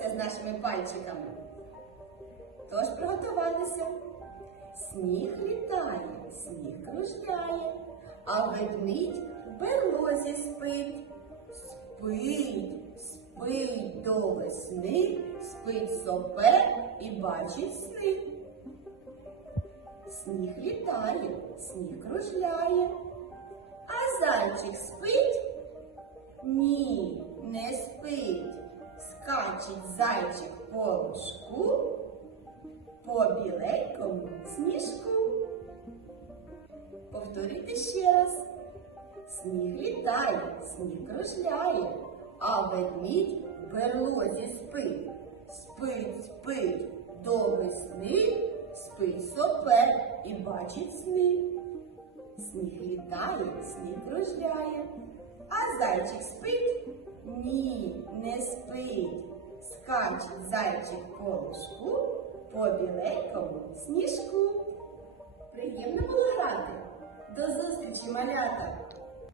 гралися з нашими пальчиками. Тож приготуватися. Сніг літає, сніг кружляє, а ведмідь в берлозі спить. Спить, спить до весни, спить сопе і бачить сни. Сніг літає, сніг кружляє, а зайчик спить? Ні, не спить. Скачить зайчик по лужку, по біленькому сніжку. Повторюйте ще раз. Сніг літає, сніг кружляє, а ведмідь в берлозі спить. Спить, спить до весни, спить сопер і бачить сни. Сніг літає, сніг кружляє, а зайчик спить? Ні, не спить. Скаче зайчик по лужку, по біленькому сніжку. Приємно було грати. До зустрічі, малята!